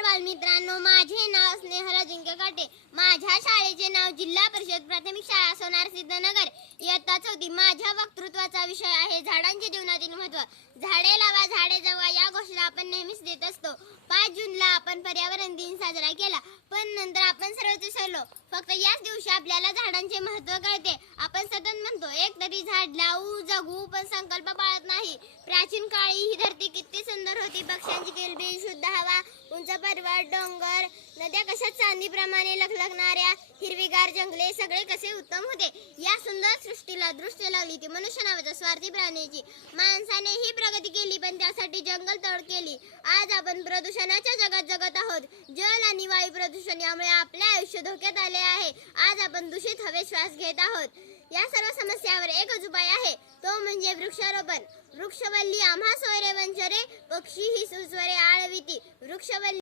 नमस्कार बालमित्रांनो, माझे नाव स्नेहल अजिंक्य काटे. माझ्या शाळेचे नाव जिल्हा परिषद प्राथमिक शाळा सोनार सिद्धनगर, इयत्ता 4. माझ्या वक्तृत्वाचा विषय आहे झाडांचे जीवनातील महत्त्व. झाडे लावा झाडे जगवा या घोषणा आपण नेहमीच देत असतो. 5 जूनला आपण पर्यावरण दिन साजरा केला, पण नंतर आपण सर्वच विसरलो. फक्त याच दिवशी आपल्याला झाडांचे महत्त्व कळते. आपण सतत म्हणतो एक तरी झाड लावू जगू, पण संकल्प पाळत नाही. प्राचीन काळी ही धरती किती सुंदर होती. पक्ष्यांची किलबिल, शुद्ध हवा, उंच पर्वत, डोंगर, नद्या कशा चांदीप्रमाणे लखलखणाऱ्या, हिरवीगार जंगले, सगळे कसे उत्तम होते. या सुंदर सृष्टीला दृष्टी लागली ती मनुष्य नावाच्या स्वार्थी प्राण्याची. माणसाने ही प्रगती केली, पण त्यासाठी जंगल तोड केली. आज आपण प्रदूषणाच्या जगात जगत आहोत. जल आणि वायू प्रदूषण यामुळे आपले आयुष्य धोक्यात आले आहे. आज आपण दूषित हवेत श्वास घेत आहोत. या सर्व समस्यावर एकच उपाय आहे, तो म्हणजे वृक्षारोपण. वृक्षवल्ली आम्हा सोयरे वंचरे, पक्षी ही सुस्वरे आळविती. वृक्षवल्ली